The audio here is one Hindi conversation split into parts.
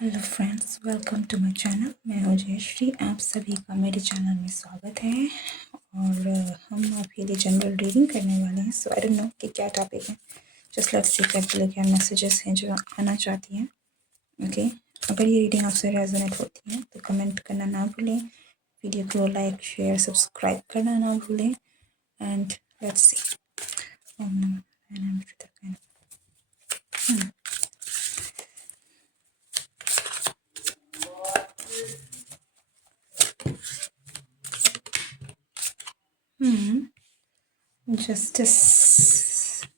Hello friends, welcome to my channel. मैं हूँ जयश्री। आप सभी का मेरे चैनल में स्वागत है। और हम आपके लिए जनरल रीडिंग करने वाले हैं। सो आई डोंट नो कि क्या टॉपिक है। जस्ट लेट्स सी क्या मैसेजेस हैं जो आना चाहती हैं। ओके, अगर ये रीडिंग आपसे रेजोनेट होती है तो कमेंट करना ना भूलें, वीडियो को लाइक शेयर सब्सक्राइब करना ना भूलें। And let's see. ओम नमः नारायणाय नमः। Justice,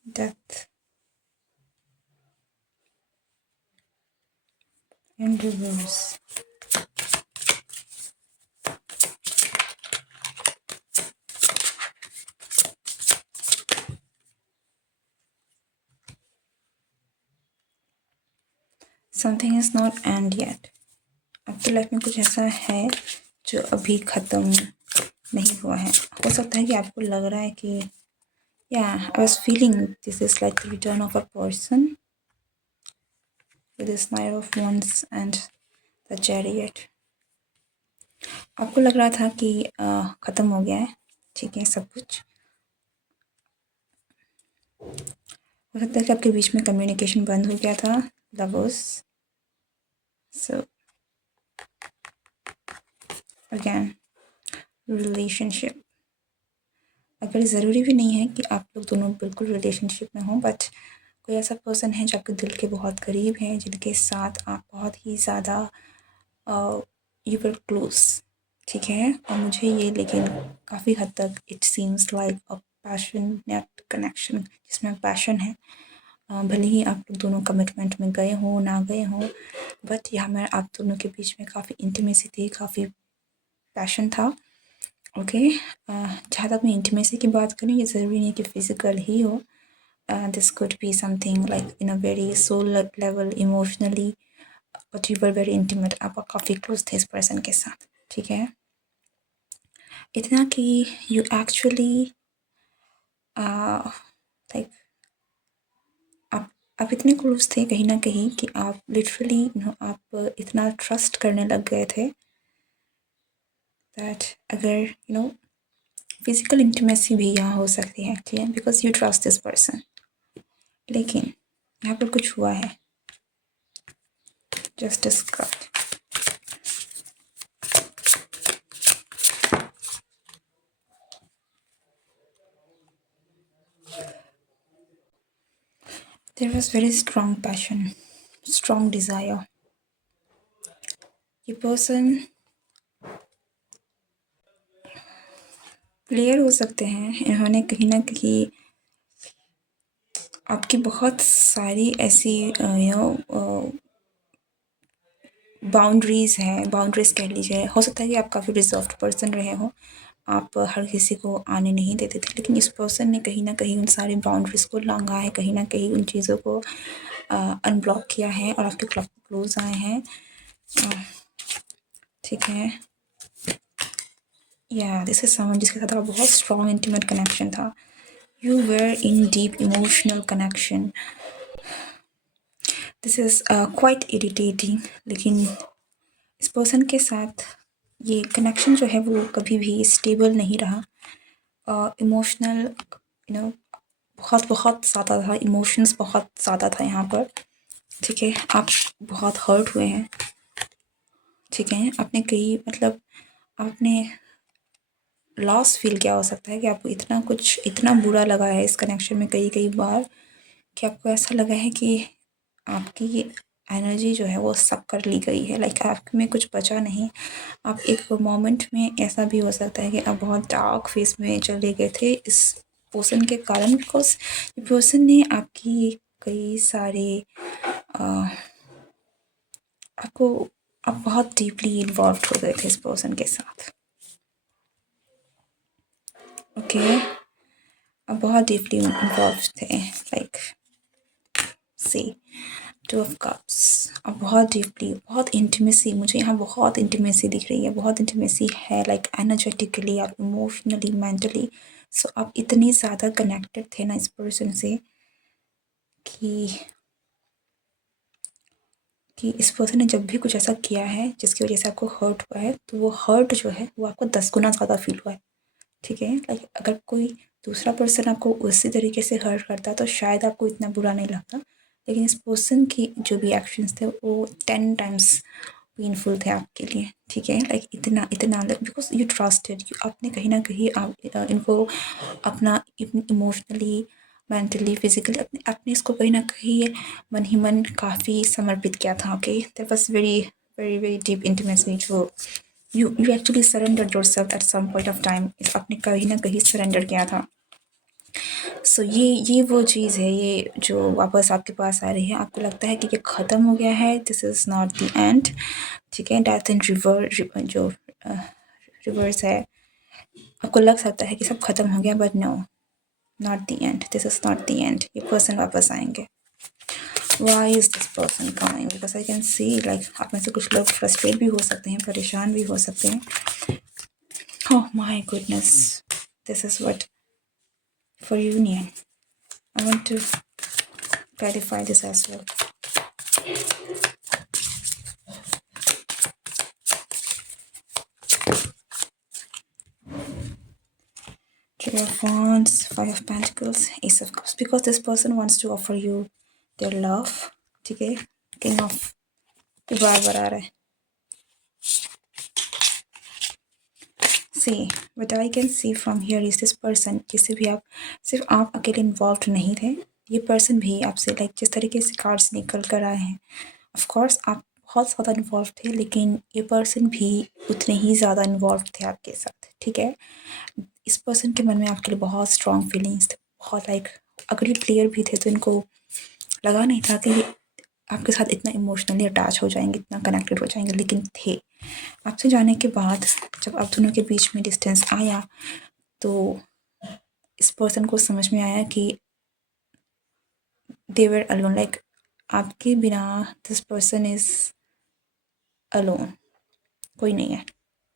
death and reverse. Something is not and yet. आपकी लाइफ में कुछ ऐसा है जो अभी ख़त्म नहीं हुआ है। हो सकता है कि आपको लग रहा है कि या I was feeling this is like the return of a person with this knight of wands and the chariot. आपको लग रहा था कि ख़त्म हो गया है, ठीक है, सब कुछ। हो सकता है कि आपके बीच में कम्युनिकेशन बंद हो गया था, लवर्स। So again relationship. अगर ज़रूरी भी नहीं है कि आप लोग दोनों बिल्कुल रिलेशनशिप में हों, बट कोई ऐसा पर्सन है जो आपके दिल के बहुत करीब है, जिनके साथ आप बहुत ही ज़्यादा यू वर क्लोज, ठीक है। और मुझे ये लेकिन काफ़ी हद तक it seems like a passionate connection, जिसमें पैशन है। भले ही आप लोग दोनों कमिटमेंट में गए हों ना गए हों, बट यहाँ में आप दोनों के बीच में काफ़ी इंटीमेसी थी, काफ़ी पैशन था। ओके, जहाँ तक मैं इंटीमेसी की बात करूँ, ये ज़रूरी नहीं कि फ़िज़िकल ही हो। This could be something like in a very soul level, emotionally, but you were very intimate. आप काफ़ी क्लोज थे इस पर्सन के साथ, ठीक है। इतना कि यू एक्चुअली लाइक आप इतने क्लोज थे कहीं ना कहीं कि आप लिटरली आप इतना ट्रस्ट करने लग गए थे दैट अगर फिजिकल इंटीमेसी भी यहाँ हो सकती है, ठीक है, because you trust this person. लेकिन यहाँ पर कुछ हुआ है। Justice card, there was very strong passion, strong desire. ये पर्सन क्लियर हो सकते हैं, इन्होंने कहीं ना कहीं आपकी बहुत सारी ऐसी बाउंड्रीज़ हैं, बाउंड्रीज़ कह लीजिए। हो सकता है कि आप काफ़ी रिजर्व्ड पर्सन रहे हो, आप हर किसी को आने नहीं देते थे, लेकिन इस पर्सन ने कहीं न कहीं उन सारी बाउंड्रीज़ को लांघा है, कहीं न कहीं उन चीज़ों को अनब्लॉक किया है और आपके क्लोज आए हैं, ठीक है। या दिस इज समवन जिसके साथ आपका बहुत स्ट्रॉन्ग इंटीमेट कनेक्शन था। You were in deep emotional connection. This is quite irritating, लेकिन इस पर्सन के साथ ये कनेक्शन जो है वो कभी भी स्टेबल नहीं रहा। इमोशनल बहुत बहुत ज़्यादा था, इमोशंस बहुत ज़्यादा था यहाँ पर, ठीक है। आप बहुत हर्ट हुए हैं, ठीक है। आपने कई आपने लॉस फील किया हो सकता है कि आपको इतना कुछ इतना बुरा लगा है इस कनेक्शन में कई कई बार कि आपको ऐसा लगा है कि आपकी एनर्जी जो है वो सक कर ली गई है, लाइक आप में कुछ बचा नहीं। आप एक मोमेंट में ऐसा भी हो सकता है कि आप बहुत डार्क फेस में चले गए थे इस पर्सन के कारण, बिकॉज ये पर्सन ने आपकी कई सारे आपको आप बहुत डीपली इन्वॉल्व हो गए थे इस पर्सन के साथ, ओके। आप बहुत डीपली इन्वॉल्व थे, like see two of cups. अब बहुत डीपली, बहुत इंटीमेसी, मुझे यहाँ बहुत इंटीमेसी दिख रही है, बहुत इंटीमेसी है, लाइक एनर्जेटिकली, आप इमोशनली, मेंटली। सो आप इतनी ज़्यादा कनेक्टेड थे ना इस पर्सन से कि कि इस पर्सन ने जब भी कुछ ऐसा किया है जिसकी वजह से आपको हर्ट हुआ है, तो वो हर्ट जो है वो आपको 10 गुना ज़्यादा फ़ील हुआ है, ठीक है? लाइक अगर कोई दूसरा पर्सन आपको उसी तरीके से हर्ट करता तो शायद आपको इतना बुरा नहीं लगता, लेकिन इस पर्सन की जो भी एक्शंस थे वो 10 टाइम्स पेनफुल थे आपके लिए, ठीक है? लाइक इतना बिकॉज़ यू ट्रस्टेड, यू आपने कहीं न कहीं आप इनको अपना इमोशनली, मेंटली, फिज़िकली आपने इसको कहीं न कहीं मन ही मन काफ़ी समर्पित किया था, okay? That was very, very, very deep intimacy जो you actually surrendered yourself at some point of time, इस आपने कहीं न कहीं सरेंडर किया था। सो ये वो चीज़ है, ये जो वापस आपके पास आ रही है, आपको लगता है कि ये ख़त्म हो गया है, this is not the and, ठीक है? डेथ इन जो रिवर्स है, आपको लग सकता है कि सब ख़त्म हो गया, but no, not the end, this is not the end, ये पर्सन वापस आएंगे। Why is this person coming? Because I can see like आप में से कुछ लोग फ्रस्ट्रेट भी हो सकते हैं, परेशान भी हो सकते हैं। Oh my goodness, this is what for union. I want to clarify this as well. Three of Wands, Five of Pentacles, Ace of Cups. Because this person wants to offer you their love, ठीक है? King of बार आ रहा है। See, what I can see from here is this person, जिससे भी आप सिर्फ आप अकेले इन्वॉल्व नहीं थे, ये पर्सन भी आपसे लाइक जिस तरीके से कार्ड्स निकल कर आए हैं, ऑफ कोर्स आप बहुत ज़्यादा इन्वॉल्व थे, लेकिन ये पर्सन भी उतने ही ज़्यादा इन्वॉल्व थे आपके साथ, ठीक है? इस पर्सन के मन में आपके लिए बहुत स्ट्रॉन्ग फीलिंग्स थे, बहुत लाइक अगर ये प्लेयर भी थे तो इनको लगा नहीं था कि ये आपके साथ इतना इमोशनली अटैच हो जाएंगे, इतना कनेक्टेड हो जाएंगे, लेकिन थे। आपसे जाने के बाद जब आप दोनों के बीच में डिस्टेंस आया तो इस पर्सन को समझ में आया कि दे वर अलोन, लाइक आपके बिना दिस पर्सन इज़ अलोन, कोई नहीं है,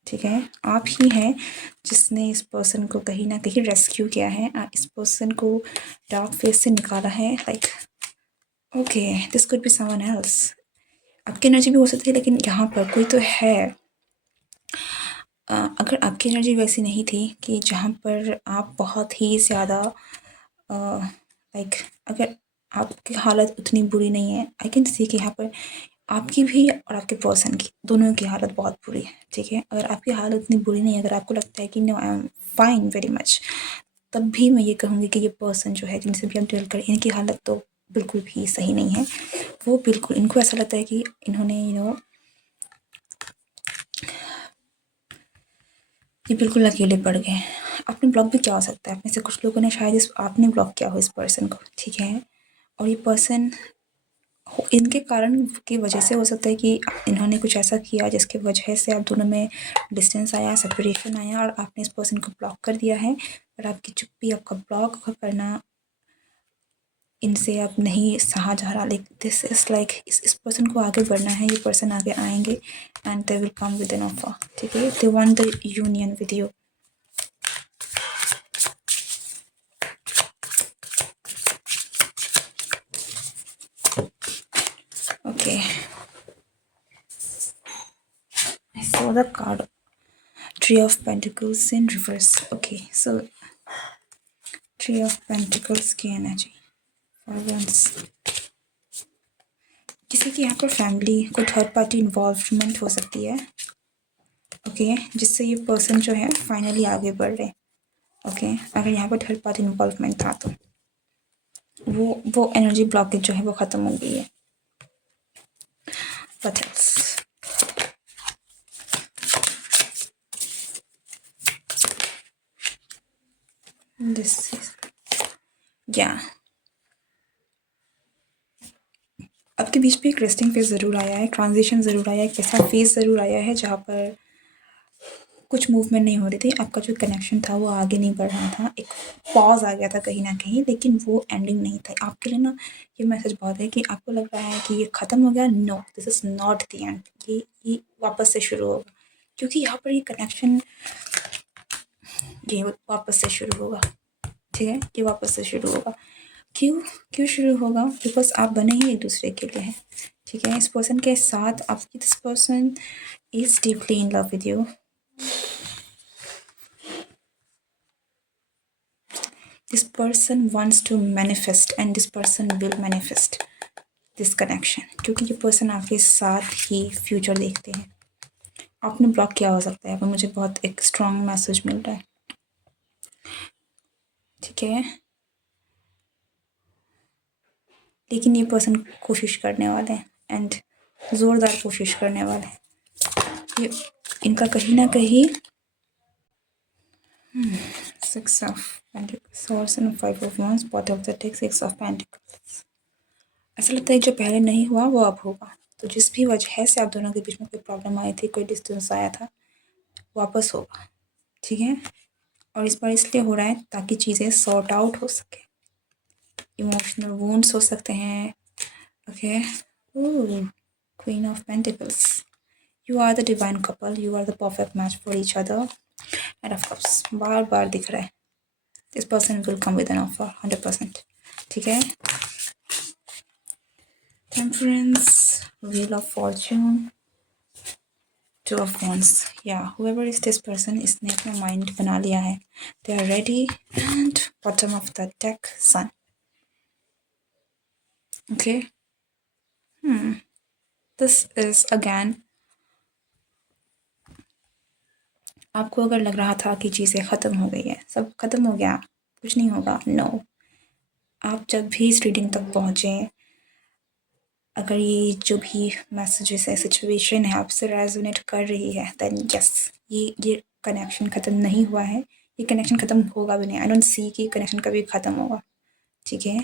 ठीक है? आप ही हैं जिसने इस पर्सन को कहीं ना कहीं रेस्क्यू किया है, इस पर्सन को डार्क फेस से निकाला है। Like okay, this could be someone else, आपकी एनर्जी भी हो सकती है, लेकिन यहाँ पर कोई तो है। अगर आपकी एनर्जी वैसी नहीं थी कि जहाँ पर आप बहुत ही ज़्यादा लाइक अगर आपकी हालत उतनी बुरी नहीं है, आई कैन सी कि यहाँ पर आपकी भी और आपके पर्सन की दोनों की हालत बहुत बुरी है, ठीक है? अगर आपकी हालत उतनी बुरी नहीं है, अगर आपको लगता है कि no I am fine very much, तब भी मैं ये कहूँगी कि ये पर्सन जो है जिनसे भी आप डील करें, इनकी हालत तो बिल्कुल भी सही नहीं है। वो बिल्कुल, इनको ऐसा लगता है कि इन्होंने ये बिल्कुल अकेले पड़ गए। आपने ब्लॉक भी किया हो सकता है, आप में से कुछ लोगों ने शायद आपने ब्लॉक किया हो इस पर्सन को, ठीक है? और ये पर्सन इनके कारण की वजह से हो सकता है कि इन्होंने कुछ ऐसा किया जिसकी वजह से आप दोनों में डिस्टेंस आया, सेपरेशन आया और आपने इस पर्सन को ब्लॉक कर दिया है। और आपकी चुप्पी, आपका ब्लॉक करना इनसे अब नहीं सहा जा रहा। लाइक दिस इज़ लाइक इस पर्सन को आगे बढ़ना है, ये पर्सन आगे आएंगे and they will come with an offer, ठीक है? They want the union with you. Okay, I saw the card Tree of Pentacles in reverse. Okay, so Tree of Pentacles की एनर्जी for once, किसी की यहाँ पर फैमिली कोई थर्ड पार्टी इन्वॉल्वमेंट हो सकती है, ओके, जिससे ये पर्सन जो है फाइनली आगे बढ़ रहे हैं, ओके? अगर यहाँ पर थर्ड पार्टी इन्वॉल्वमेंट था तो वो एनर्जी ब्लॉकेज जो है वो ख़त्म हो गई है। What else? This is yeah, आपके बीच में एक रेस्टिंग फेज ज़रूर आया है, ट्रांजिशन ज़रूर आया है, एक ऐसा फेज ज़रूर आया है जहाँ पर कुछ मूवमेंट नहीं हो रही थी, आपका जो कनेक्शन था वो आगे नहीं बढ़ रहा था, एक पॉज आ गया था कहीं ना कहीं, लेकिन वो एंडिंग नहीं था आपके लिए ना। ये मैसेज बहुत है कि आपको लग रहा है कि ये ख़त्म हो गया, no, this is not the end, ये वापस से शुरू होगा, क्योंकि यहाँ पर ये कनेक्शन ये वापस से शुरू होगा, ठीक है? ये वापस से शुरू होगा। क्यों शुरू होगा? बिकॉज आप बने ही एक दूसरे के लिए हैं, ठीक है, इस पर्सन के साथ आपकी this person is deeply in love with you. This person wants to manifest and this person will manifest this connection, क्योंकि ये पर्सन आपके साथ ही फ्यूचर देखते हैं। आपने ब्लॉक किया हो सकता है, पर मुझे बहुत एक स्ट्रॉन्ग मैसेज मिल रहा है। ठीक है, लेकिन ये पर्सन कोशिश करने वाले हैं एंड ज़ोरदार कोशिश करने वाले हैं। ये इनका कहीं ना कहीं 6 of pentacles, swords and 5 of wands, bottom of the deck 6 of pentacles. ऐसा लगता है जो पहले नहीं हुआ वो अब होगा। तो जिस भी वजह से आप दोनों के बीच में कोई प्रॉब्लम आई थी, कोई डिस्टेंस आया था, वापस होगा। ठीक है, और इस बार इसलिए हो रहा है ताकि चीज़ें सॉर्ट आउट हो सके। इमोशनल वुंड्स हो सकते हैं। Okay, queen of pentacles, you are the divine couple, you are the perfect match for each other. End of cups बार बार दिख रहा है, this person will come with an offer 100%। ठीक है, temperance, wheel of fortune, 2 of wands, या whoever is this person, इसने अपना माइंड बना लिया है, they are ready, and bottom of the deck, sun. Okay, this is again, आपको अगर लग रहा था कि चीज़ें ख़त्म हो गई है, सब ख़त्म हो गया, कुछ नहीं होगा, नो। आप जब भी इस रीडिंग तक पहुँचे, अगर ये जो भी मैसेजेस है, सिचुएशन है, आपसे रेजोनेट कर रही है, देन यस, ये कनेक्शन ख़त्म नहीं हुआ है, ये कनेक्शन ख़त्म होगा भी नहीं। आई डोंट सी कि कनेक्शन कभी ख़त्म होगा। ठीक है,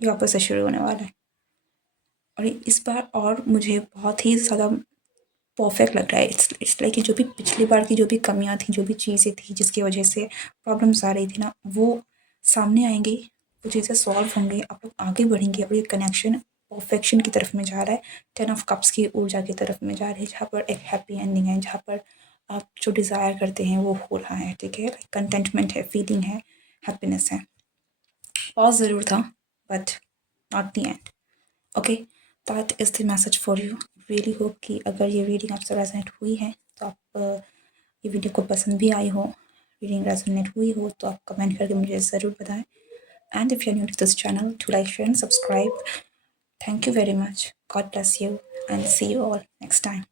ये वापस से शुरू होने वाला है, और इस बार और मुझे बहुत ही ज़्यादा परफेक्ट लग रहा है। इट्स लाइक कि जो भी पिछली बार की जो भी कमियां थी, जो भी चीज़ें थी जिसकी वजह से प्रॉब्लम्स आ रही थी ना, वो सामने आएंगी, वो चीज़ें सॉल्व होंगी, आप लोग आगे बढ़ेंगे और ये कनेक्शन परफेक्शन की तरफ में जा रहा है। 10 ऑफ कप्स की ऊर्जा की तरफ में जा रही है, जहाँ पर एक हैप्पी एंडिंग है, जहाँ पर आप जो डिज़ायर करते हैं वो हो रहा है। ठीक है, कंटेंटमेंट है, फीलिंग है, हैप्पीनेस है। पॉज ज़रूर था, but not the and. Okay, that is the message for you. Really hope कि अगर ये रीडिंग आपसे रेजोनेट हुई है तो आप ये वीडियो को पसंद भी आई हो, रीडिंग रेजोनेट हुई हो तो आप कमेंट करके मुझे ज़रूर बताएं। And if you are new to this channel, to like, share and subscribe. Thank you very much, God bless you and see you all next time.